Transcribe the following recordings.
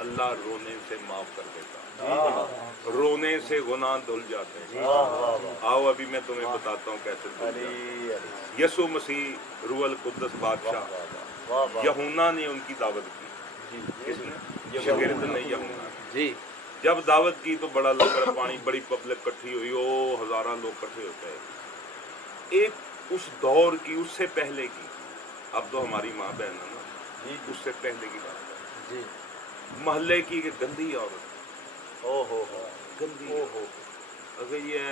अल्लाह रोने से माफ कर देता, रोने से गुनाह धुल जाते हैं। आओ अभी मैं तुम्हें बताता हूँ कैसे धुल जाते हैं। यसु मसीह रूहुल कुद्दस बादशाह, यूहन्ना ने उनकी दावत की। किसने? शागिर्द ने, यूहन्ना जी। जब दावत की तो बड़ा लंगर पानी, बड़ी पब्लिक इकट्ठी हुई, ओ हजारा लोग इकट्ठे होते हैं। एक उस दौर की, उससे पहले की, अब तो हमारी माँ बहन है ना, उससे पहले की बात है। महल्ले की एक गंदी औरत, गंदी अगर ये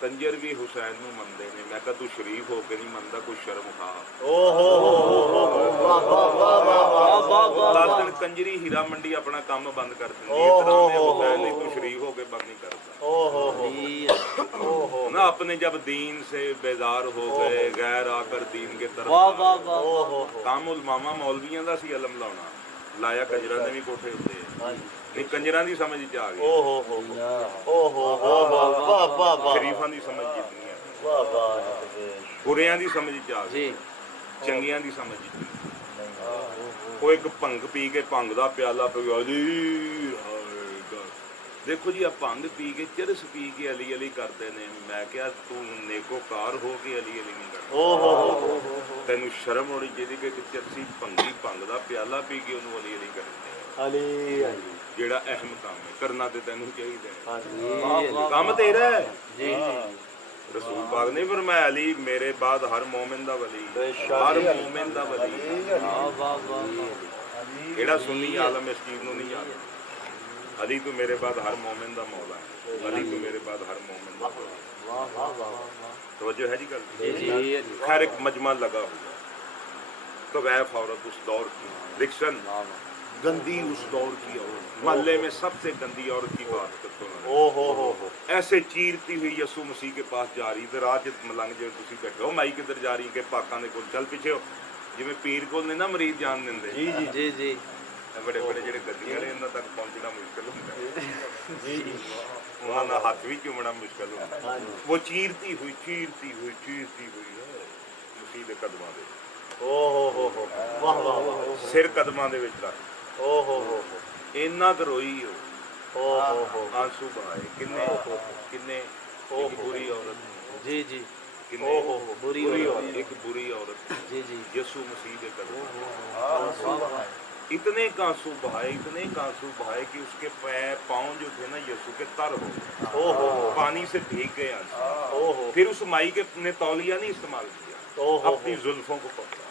कंजर भी हुसैन नू मनदे ने, मैं कहा तू शरीफ हो के नहीं मनदा, कोई शर्म खा। दस दिन कंजरी हीरा मंडी अपना काम बंद कर देंदी, हुसैन नहीं, तू शरीफ हो के बंद नहीं करता ना। अपने जब दीन से बेजार हो गए, गैर आकर दीन के तरफ, काम उलमामा मौलवियां दा सी इलम लाउणा, लाया कंजरां दे भी कोठे उत्ते नहीं, कंजरां दी समझ च आ गई, शरीफां दी समझ च नहीं है, बुरियां दी समझ च आ गई, चंगियां दी समझ च नहीं। वो एक भंग पी के, भंग दा प्याला पिया जी, देखो जी, अब भंग पी के, चरस पी के अली अली करते ने। मैं क्या तू नेकोकार हो के अली अली नहीं करता? तेनू शर्म होनी चाहिए कि चरसी भंगी भंग दा प्याला पी के उन्होंने अली अली करते, जेड़ा अहम काम है करना ते तेनू चाहिए, काम तेरा है। रसूल पाक ने फरमाया, अली मेरे बाद हर मोमिन दा वली, हर मोमिन दा वली। केड़ा सुन्नी आलम इस चीज नू नहीं जानदा? अली तो मेरे बाद हर मोमिन दा मौला है, अली तो मेरे बाद हर मोमिन दा वली। तवज्जो है जी गल? खैर एक मजमा लगा हुआ, तो वैफ औरत उस दौर की, रिक्शन गंदी, उस दौर की औरत, मोहल्ले में सबसे गंदी औरत की बात करते, ऐसे चीरती हुई यसु मसीह के पास जा रही। इधर आज मलंग जो तुम बैठे हो, माई किधर जा रही, के पाकां दे कोल चल पीछे हो, जिवें पीर कोल ने ना मरीज जान देंदे, जी जी जी, बड़े बड़े ਜਿਹੜੇ ਗੱਡੀਆਂ ਨੇ ਇਹਨਾਂ ਤੱਕ ਪਹੁੰਚਣਾ ਮੁਸ਼ਕਲ ਹੁੰਦਾ ਹੈ ਜੀ ਜੀ, ਉਹਨਾਂ ਦਾ ਹੱਥ ਵੀ ਚੁੰਮਣਾ ਮੁਸ਼ਕਲ ਹੁੰਦਾ ਹੈ। ਉਹ ਚੀਰਤੀ ਹੋਈ ਹੈ ਮਸੀਹ ਦੇ ਕਦਮਾਂ ਦੇ, ਵਾਹ ਵਾਹ ਵਾਹ, ਸਿਰ ਕਦਮਾਂ ਦੇ ਵਿੱਚ ਰੱਖ, ਇੰਨਾ ਕੁ ਰੋਈ ਉਹ, ਆਂਸੂ ਬਹਾਏ। ਕਿੰਨੇ ਕਿੰਨੇ? ਇੱਕ ਬੁਰੀ ਔਰਤ, ਜੀ ਜੀ, ਕਿੰਨੇ बुरी औरत, एक बुरी औरत, जी जी, यसु मसीह के कदम, इतने कांसू बहाए, इतने कांसू बहाए कि उसके पाँव जो थे ना यसु के तर हो गए, पानी से भीग गए आंसू। फिर उस माई के ने तौलिया नहीं इस्तेमाल किया, अपनी जुल्फों को पकड़ा,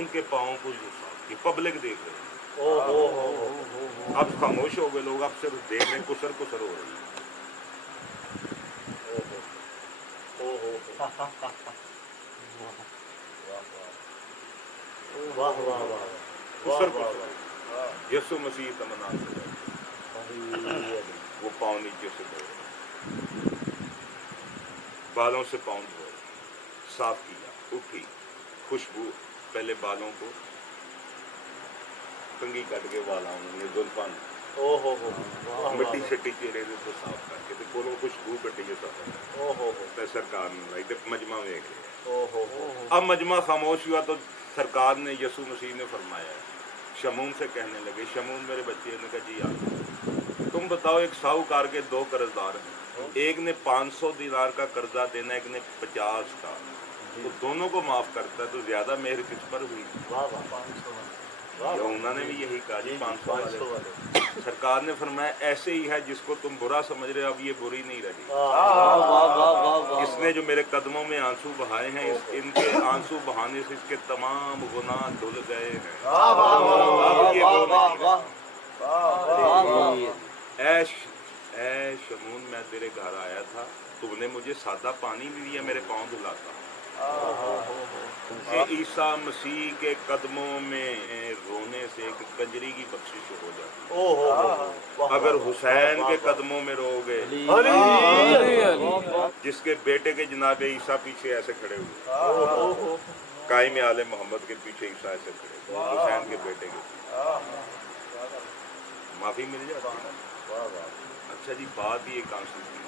उनके पाँव को ये पब्लिक देख रही, अब खामोश हो गए लोग, अब सिर्फ देख रहे, कुसर कुसर हो रही है। यसु मसीह तमन्ना वो पाँव नीचे से धोए, बालों से पाँव धोए, साफ किया, उठी, खुशबू, पहले बालों को कंगी कट के वाला उन्होंने जुल्फान मिट्टी शट्टी चेहरे तो साफ करके ते कोलों खुशबू कटी है सब, सरकार ने लाई ते मजमा वेख लिया। अब मजमा खामोश हुआ तो सरकार ने, यसु मसीह ने फरमाया, शमून से कहने लगे, शमून मेरे बच्चे ने कहा जी यार, तुम बताओ, एक साहूकार के दो कर्जदार हैं, एक ने 500 दिनार का कर्जा देना, एक ने 50 का, तो दोनों को माफ करता है तो ज्यादा मेहर किस पर हुई? उन्होंने भी यही कहा जी, 500 वाले। सरकार ने फरमाया, ऐसे ही है जिसको तुम बुरा समझ रहे हो, अब ये बुरी नहीं रही, इसने जो मेरे कदमों में आंसू बहाए हैं, इनके आंसू बहाने से इसके तमाम गुनाह धुल गए हैं, अब ये ऐश ऐ शमून, मैं तेरे घर आया था, तुमने मुझे सादा पानी भी दिया, मेरे पाँव धुलाता, ईसा मसीह के कदमों में रोने से एक कंजरी की बख्शिश हो जाती। अगर हुसैन के कदमों में रोगे, जिसके बेटे के जनाबे ईसा पीछे ऐसे खड़े हुए, कायम आले मोहम्मद के पीछे ईसा ऐसे खड़े, हुसैन के बेटे के पीछे, माफी मिल जाती है। अच्छा जी, बात ही एक आंसू की